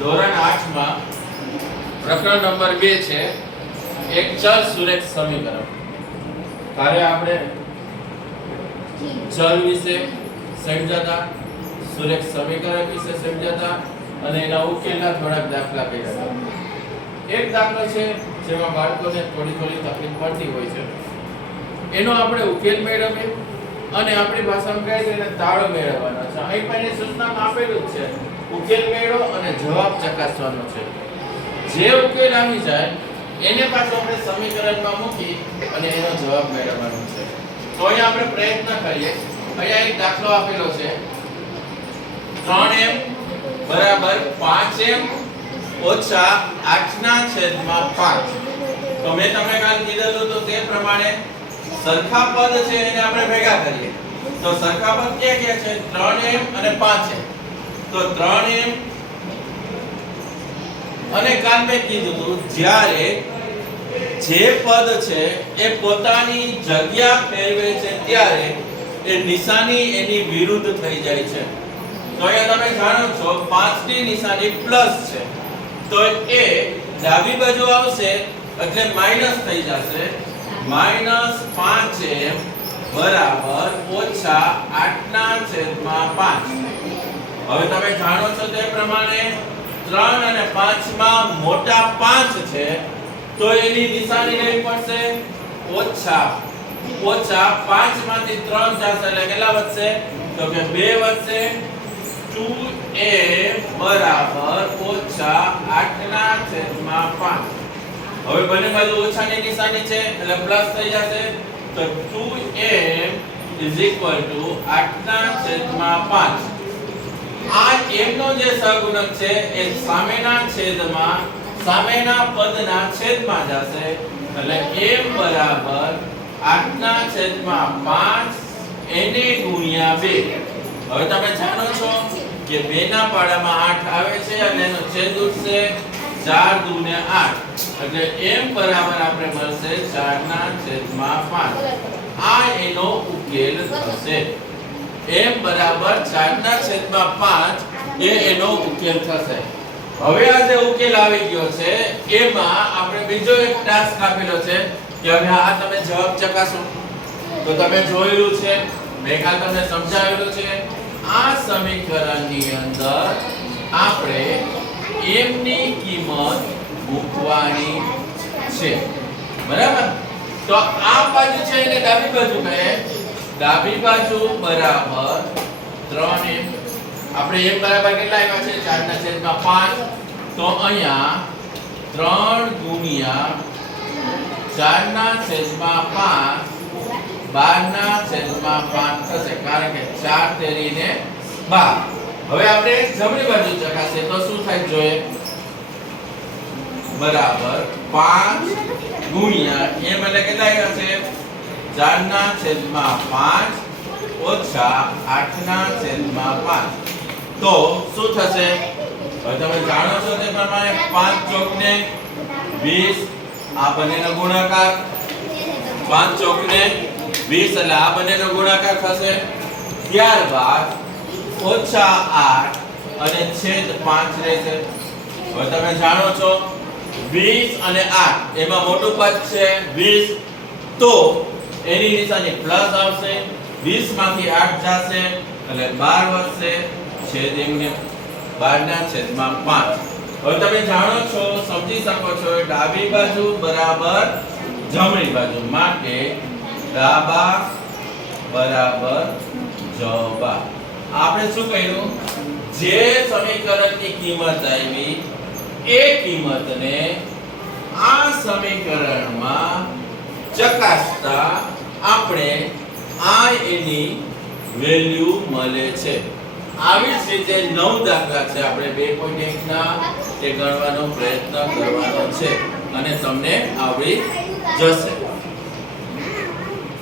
ધોરણ 8 માં પ્રકરણ નંબર 2 છે એક ચલ સુરેખ સમીકરણ. ત્યારે આપણે ચલ વિશે સમજ્યા હતા, સુરેખ સમીકરણ વિશે સમજ્યા હતા અને એના ઉકેલના થોડાક દાખલા કર્યા હતા. એક દાખલો છે જેમાં બાળકોને થોડી તકલીફ પડતી હોય છે, એનો આપણે ઉકેલ મેળવીએ અને આપણી ભાષામાં કહે છે એને તાળો મેળવવાનો છે. અહીં પણ એ સૂચનામાં આપેલું જ છે, ઉકેલ મેળવો અને જવાબ ચકાસવાનો છે. જે ઉકેલ આવી જાય એને પાછો આપણે સમીકરણમાં મૂકી અને એનો જવાબ મેળવવાનો છે. તો અહીંયા આપણે પ્રયત્ન કરીએ. અહીંયા એક દાખલો આપેલો છે 3m બરાબર 5m ઓછા 8/5. તો મેં તમને કાલ કીધું તો તે પ્રમાણે સરખા પદ છે એને આપણે ભેગા કરીએ. તો સરખા પદ ક્યાં છે? 3m અને 5m. તો 3m અને કાલ મેં કીધું હતું જ્યારે જે પદ છે એ પોતાની જગ્યા ફેરવે છે ત્યારે એ નિશાની એની વિરુદ્ધ થઈ જાય છે. તો અહીંયા તમે જાણો છો 5 ની નિશાની પ્લસ છે, તો એ ડાબી બાજુ આવશે એટલે માઈનસ થઈ જશે. -5m બરાબર ઓછા 8/5. હવે તમે જાણો છો તે પ્રમાણે 3 અને 5 માં મોટા 5 છે, તો એની નિશાની લેવી પડશે ઓછા. 5 માંથી 3 જશે એટલે કેટલા વધશે? તો કે 2 વધશે. 2a બરાબર ઓછા 8/5. હવે બંને બાજુ ઓછાની નિશાની છે એટલે પ્લસ થઈ જશે. તો 2m = 8/5. આ m નો જે સહગુણક છે એ સામેના પદના છેદમાં જશે એટલે m બરાબર 8/5 એને ગુણ્યા 2. હવે તમે જાણો છો કે 2 ના પાડામાં 8 આવે છે અને એનો છેદ ઉડશે 4 × 2 = 8 એટલે m બરાબર આપણે મળશે 4/5. આ એનો ઉકેલ થશે. m બરાબર 4/5 એ એનો ઉકેલ થશે. હવે આ જે ઉકેલ આવી ગયો છે એમાં આપણે બીજો એક ટાસ્ક આપેલો છે કે હવે આ તમે જવાબ ચકાસો. તો તમે જોયેલું છે, મેં કાલ તમને સમજાવેલું છે. આ સમીકરણની અંદર આપણે m ની કિંમત મૂકવાની છે, બરાબર? તો આ બાજુ છે એને ડાબી બાજુ કહે. ડાબી બાજુ બરાબર 3m. આપણે m બરાબર કેટલા આવ્યા છે? 4/5. તો અહીંયા 3 ગુણ્યા 4/5 12/5 થશે, કારણ કે 4 તેરીને 12. હવે આપણે જમણી બાજુ ચકાસીએ તો શું થાય જોઈએ? બરાબર 5 ગુણ્યા m એટલે કેટલા આવ્યા છે? 4/5 ઓછા 8/5. તો શું થશે? હવે તમે જાણો છો તે પ્રમાણે 5 ચોકને 20, આ બંનેનો ગુણાકાર. 5 ચોકને 20 એટલે આ બંનેનો ગુણાકાર થશે. ત્યારબાદ ઓછા 8 અને છેદ 5 રહેશે. હવે તમે જાણો છો 20 અને 8 એમાં મોટું પદ છે 20, તો એની નિશાની પ્લસ આવશે. 20 માંથી 8 જશે એટલે 12 વધશે. છેદ એમને 12/5. હવે તમે જાણો છો, સમજી શકો છો, ડાબી બાજુ બરાબર જમણી બાજુ, માટે ડાબા બરાબર જબા. આપણે શું કહ્યું? જે સમીકરણની કિંમત આવી એ કિંમતને આ સમીકરણમાં ચકાસતા આપણે આ એની વેલ્યુ મળે છે. આવી જ રીતે 9 દાખલા છે આપણે 2.1 ના તે ગણવાનો પ્રયત્ન કરવાનો છે અને તમને આવડી જશે.